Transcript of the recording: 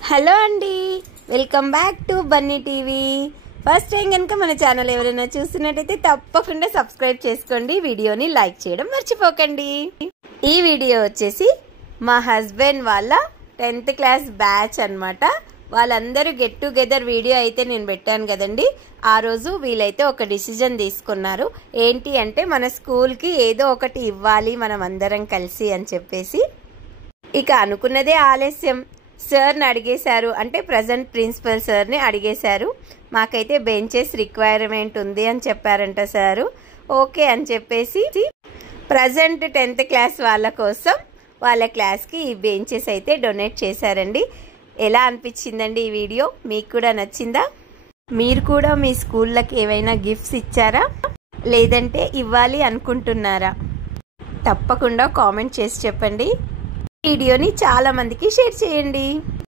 Hello అండి, welcome back to Bunny TV. First time కనుక మన ఛానల్ ఎవరైనా చూస్తున్నట్టయితే తప్పకుండా సబ్స్క్రైబ్ చేసుకోండి, వీడియోని లైక్ చేయడం మర్చిపోకండి. ఈ వీడియో వచ్చేసి మా హస్బెండ్ వాళ్ళ 10th క్లాస్ బ్యాచ్ అన్నమాట. వాళ్ళందరూ గెట్ టుగెదర్ వీడియో అయితే నేను పెట్టాను కదండి. ఆ రోజు వీళ్ళైతే ఒక డిసిజన్ తీసుకున్నారు. ఏంటి అంటే మన స్కూల్కి ఏదో ఒకటి ఇవ్వాలి మనం అందరం కలిసి అని చెప్పేసి. ఇక అనుకున్నదే ఆలస్యం. సార్ని అడిగేశారు, అంటే ప్రజెంట్ ప్రిన్సిపల్ సార్ని అడిగేశారు. మాకైతే బెంచెస్ రిక్వైర్మెంట్ ఉంది అని చెప్పారంట సారు. ఓకే అని చెప్పేసి ప్రజెంట్ 10th క్లాస్ వాళ్ళ కోసం వాళ్ళ క్లాస్కి ఈ బెంచెస్ అయితే డొనేట్ చేశారండి. ఎలా అనిపించిందండి ఈ వీడియో? మీకు కూడా నచ్చిందా? మీరు కూడా మీ స్కూళ్ళకి ఏవైనా గిఫ్ట్స్ ఇచ్చారా, లేదంటే ఇవ్వాలి అనుకుంటున్నారా? తప్పకుండా కామెంట్ చేసి చెప్పండి. వీడియోని చాలా మందికి షేర్ చేయండి.